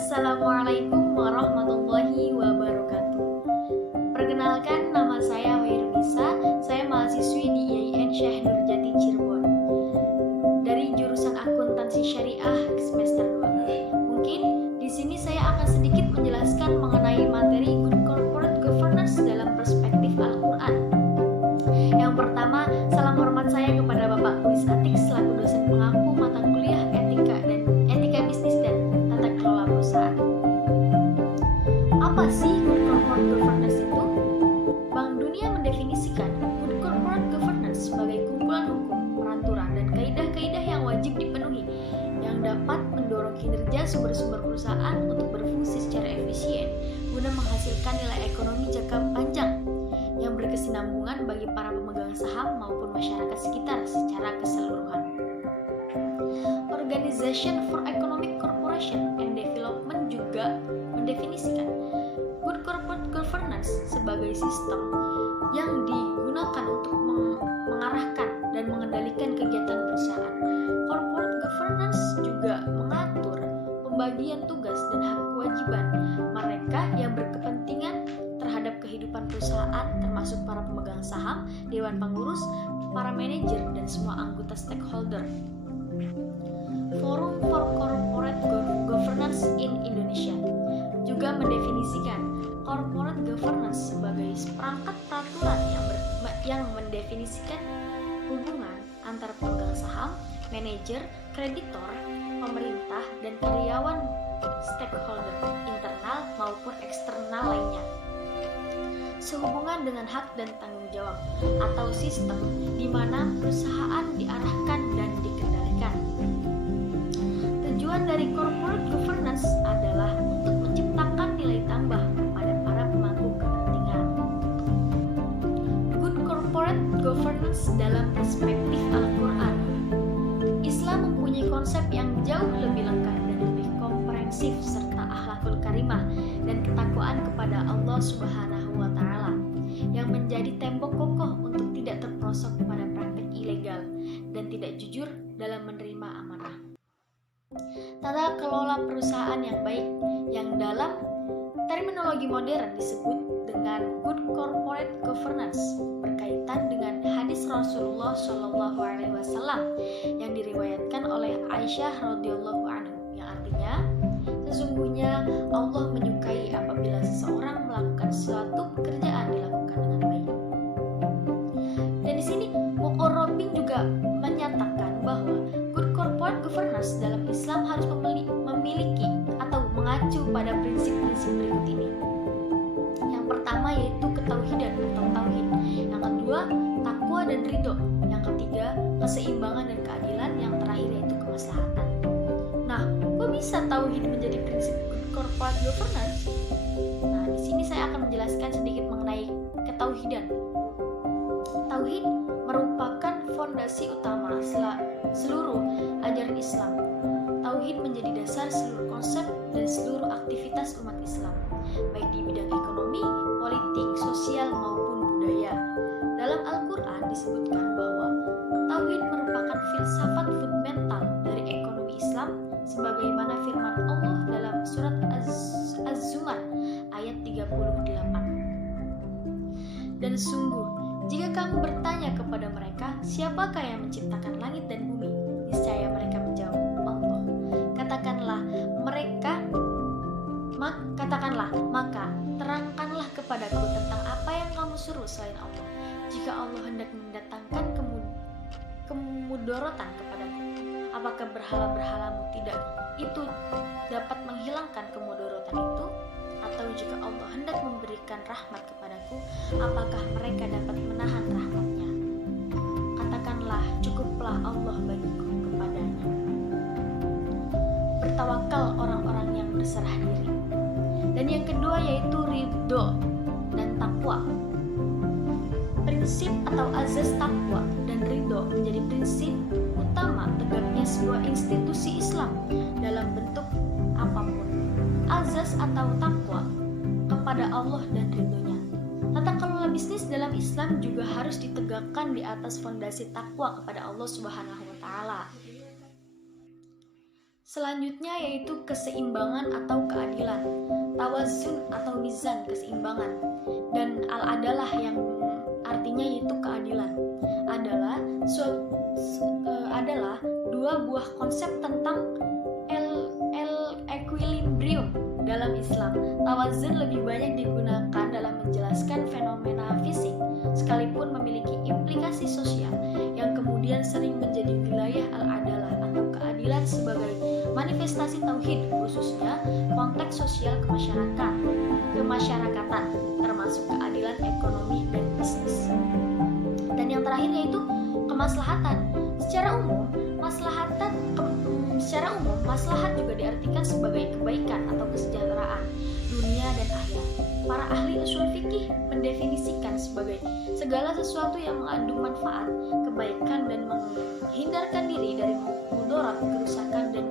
Assalamualaikum warahmatullahi wabarakatuh. Perkenalkan, nama saya Wairunisa. Saya mahasiswi di IAIN Syekh Nurjati Cirebon dari jurusan Akuntansi Syariah semester 2. Mungkin di sini saya akan sedikit menjelaskan mengenai materi Good Corporate Governance dalam perspektif Al-Quran. Yang pertama, salam hormat saya kepada Bapak Kuis Atik selaku dosen pengampu mata kuliah etika bisnis dan tata kelola perusahaan. Apa sih Good Corporate Governance itu? Bank Dunia mendefinisikan Good Corporate Governance sebagai kumpulan hukum, peraturan, dan kaidah-kaidah yang wajib dipenuhi yang dapat mendorong kinerja sumber-sumber perusahaan untuk berfungsi secara efisien guna menghasilkan nilai ekonomi jangka panjang yang berkesinambungan bagi para pemegang saham maupun masyarakat sekitar secara keseluruhan. Organization for Economic Cooperation and Development juga mendefinisikan Good Corporate Governance sebagai sistem yang digunakan untuk mengarahkan dan mengendalikan kegiatan perusahaan. Corporate Governance juga mengatur pembagian tugas dan hak kewajiban mereka yang berkepentingan terhadap kehidupan perusahaan, termasuk para pemegang saham, dewan pengurus, para manajer, dan semua anggota stakeholder. Forum for Corporate Governance in Indonesia juga mendefinisikan corporate governance sebagai seperangkat peraturan yang mendefinisikan hubungan antara pemegang saham, manajer, kreditor, pemerintah, dan karyawan stakeholder internal maupun eksternal lainnya. Sehubungan dengan hak dan tanggung jawab atau sistem di mana perusahaan diarahkan dan dikendalikan. Tujuan dari corporate governance adalah untuk menciptakan nilai tambah pada para pemangku kepentingan. Good corporate governance dalam perspektif Al-Quran. Islam mempunyai konsep yang jauh lebih lengkap dan lebih komprehensif serta akhlakul karimah dan ketakwaan kepada Allah Subhanahu wa Ta'ala yang menjadi tembok kokoh untuk tidak terperosok pada praktik ilegal dan tidak jujur dalam menerima amanah. Tata kelola perusahaan yang baik yang dalam terminologi modern disebut dengan Good Corporate Governance berkaitan dengan hadis Rasulullah SAW yang diriwayatkan oleh Aisyah radhiyallahu anha yang artinya sesungguhnya Allah menyukai apabila seseorang melakukan suatu pekerjaan dilakukan dengan baik. Dan di sini Muqarrabin juga menyatakan bahwa Good Corporate Governance dalam Islam harus memiliki atau mengacu pada prinsip-prinsip berikut ini. Yang pertama yaitu ketauhidan atau tauhid. Yang kedua, takwa dan ridho. Yang ketiga, keseimbangan dan keadilan. Yang terakhir yaitu kemaslahatan. Nah, kok bisa tauhid menjadi prinsip Good Corporate Governance? Nah, di sini saya akan menjelaskan sedikit mengenai ketauhidan. Tauhid merupakan fondasi utama seluruh ajaran Islam. Tauhid menjadi dasar seluruh konsep dan seluruh aktivitas umat Islam, baik di bidang ekonomi, politik, sosial maupun budaya. Dalam Al-Quran disebutkan bahwa tauhid merupakan filsafat fundamental dari ekonomi Islam, sebagaimana firman Allah dalam surat Az-Zumar ayat 38. Dan sungguh, jika kamu bertanya kepada mereka, siapakah yang menciptakan langit dan bumi? Niscaya mereka menjawab, Allah. Katakanlah, maka terangkanlah kepadaku tentang apa yang kamu suruh selain Allah. Jika Allah hendak mendatangkan kemudorotan kepadaku, apakah berhala-berhalamu tidak itu dapat menghilangkan kemudorotan itu? Atau jika Allah hendak memberikan rahmat kepadaku, apakah mereka dapat menahan rahmatnya? Katakanlah, cukuplah Allah bagiku kepadanya. Bertawakal orang-orang yang berserah diri. Dan yang kedua yaitu ridho dan takwa. Prinsip atau azas takwa dan ridho menjadi prinsip utama tegaknya sebuah institusi Islam dalam bentuk apapun. Azas atau takwa kepada Allah dan ridhonya. Tata kelola bisnis dalam Islam juga harus ditegakkan di atas fondasi takwa kepada Allah Subhanahu wa Ta'ala. Selanjutnya yaitu keseimbangan atau keadilan. Tawazun atau mizan, keseimbangan. Dan al-adalah yang artinya yaitu keadilan. Adalah dua buah konsep tentang equilibrium dalam Islam. Tawazun lebih banyak digunakan dalam menjelaskan fenomena fisik, sekalipun memiliki implikasi sosial yang kemudian sering menjadi wilayah al-adalah atau keadilan sebagai manifestasi tauhid, khususnya konteks sosial kemasyarakatan, termasuk keadilan ekonomi dan bisnis. Dan yang terakhir yaitu kemaslahatan. Secara umum, maslahat juga diartikan sebagai kebaikan atau kesejahteraan dunia dan akhirat. Para ahli usul fikih mendefinisikan sebagai segala sesuatu yang mengandung manfaat, kebaikan dan menghindarkan diri dari mudarat, kerusakan dan